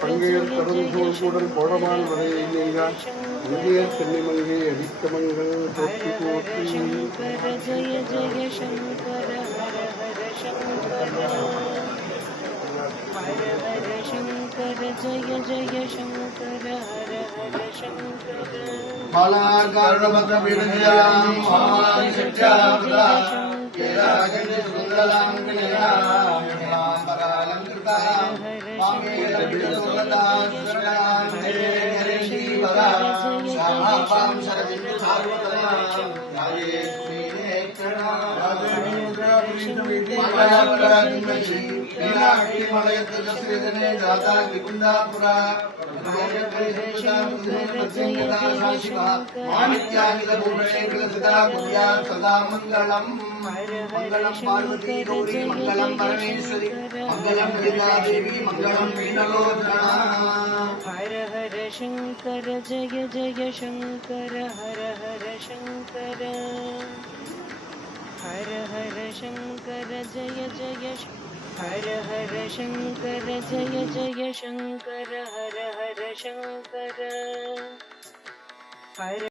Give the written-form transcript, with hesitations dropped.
பங்கேற்கடல் கோடமான் மலையை நீங்கான் தென்னை மங்கை அடிக்கமங்கள் போற்றி போற்றி. ஜய ஜய சங்கர ஹர ஹர சங்கர ஹர ஹர சங்கர ஜய ஜய சங்கர ஹர ஹர சங்கர மாலாகாரணமத்ரபீடஜயாம் மாமான் சத்யாவதாம் கேராகண்ய சுந்தரலாம் கணயாம் யமாம் பராலங்கிருதாம் மாமேரபிடசோகதாம் சுரகாம் ஹரே ஹரே ஸ்ரீவராம் சாமாபாம் சரதிந்து சார்வதனாம் யாயே சுமீனேக்கணாம் மாலாபராதிமஜி மீனாட்சி மலயத்திரஸ்ரீதனே தாதா விகுண்டாபுரா सदा मंगलम मंगलम पार्वती गौरी मंगलम परमेश्वरी मंगलम गीता देवी मंगलम मीनलोचना। हर हर शंकर जय जय शंकर हर हर शंकर हर हर शंकर जय जय हर हर शंकर जय जय शंकर हर हर शंकर हर